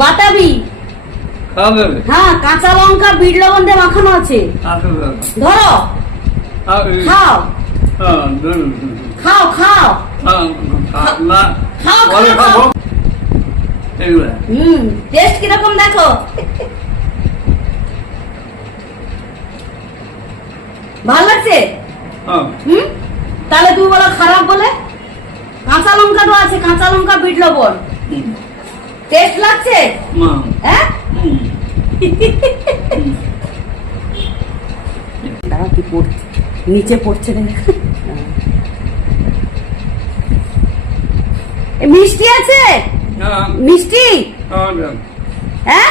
বাতাবি। হ্যাঁ, কাঁচা লঙ্কা বিট লবণ দিয়ে মাখানো আছে। ধরো, খাও খাও খাও খাও। টেস্ট কিরকম দেখো। ভালো লাগছে? তাহলে তুমি বলো খারাপ বলে? কাঁচা লঙ্কা তো আছে, কাঁচা লঙ্কা বিট লবণ। টেস্ট লাগছে? হ্যাঁ, দাঁড়া কি পড়ছে, নিচে পড়ছে রে। মিষ্টি আছে? মিষ্টি? হ্যাঁ,